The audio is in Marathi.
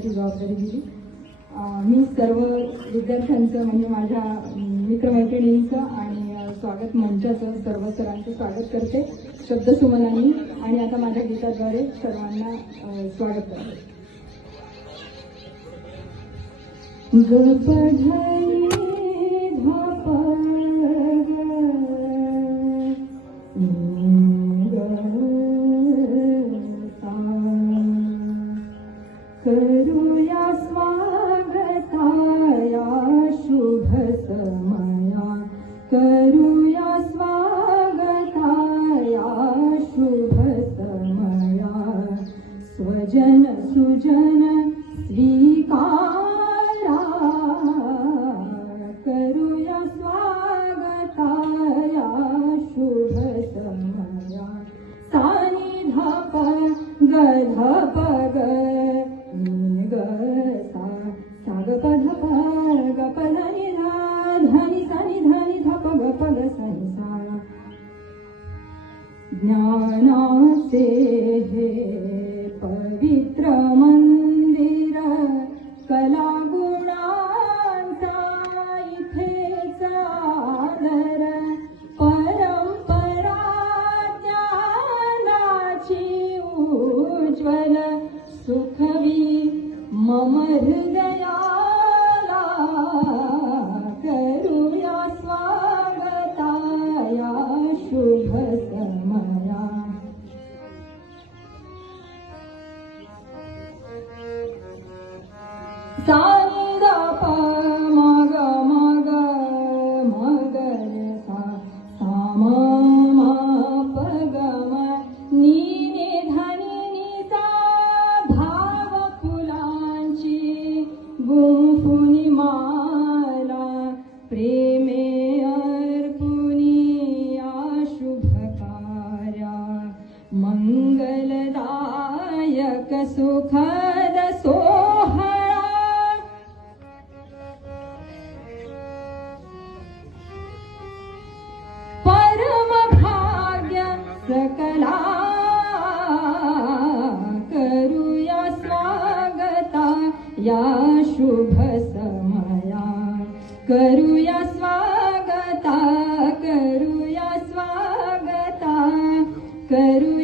सांगण्याची जबाबदारी दिली. मी सर्व विद्यार्थ्यांचं म्हणजे माझ्या मित्रमैत्रिणींचं आणि स्वागत मंचाचं सर्व सरांचं स्वागत करते शब्दसुमनांनी आणि आता माझ्या गीताद्वारे सर्वांना स्वागत करते. करूया स्वागताया शुभ समया, करूया स्वागताया शुभ समया, स्वजन सुजन स्वीकारा, करूया स्वागताया शुभ समया, सानिधप गधप ग ज्ञानाचे हे पवित्र मंदिर, कलागुणांचा इथेच आदर, परंपरा ज्ञानाची उज्ज्वल सुखवी मम हृदयाला, करूया स्वागताया शुभ समया. सानिधप मग मग मग सा साम प ग म नी ने धनी नीचा, भाव फुलांची गुंफुनी माला, प्रेमे अर्पुनी या शुभ कार्या, मंगलदायक सुखद सोहळा, परम भाग्य सकला, करूया स्वागता या शुभ समया, करूया स्वागता, करूया स्वागता, करूया